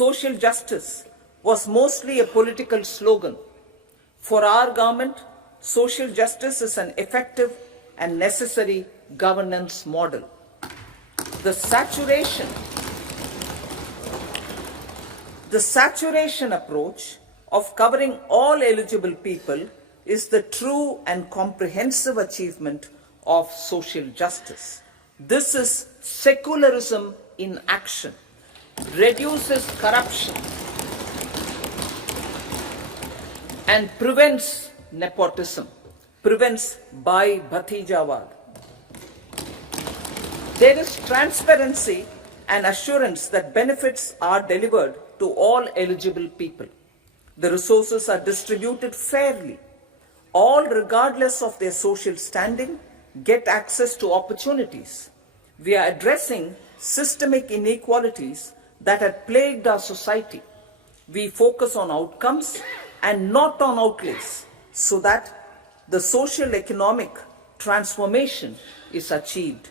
social justice was mostly a political slogan. For our government, social justice is an effective and necessary governance model. The saturation approach of covering all eligible people is the true and comprehensive achievement of social justice. This is secularism in action, reduces corruption, and prevents nepotism, prevents Bhai Bhatijawad. There is transparency and assurance that benefits are delivered to all eligible people. The resources are distributed fairly. All, regardless of their social standing, get access to opportunities. We are addressing systemic inequalities that had plagued our society. We focus on outcomes and not on outlays so that the social economic transformation is achieved.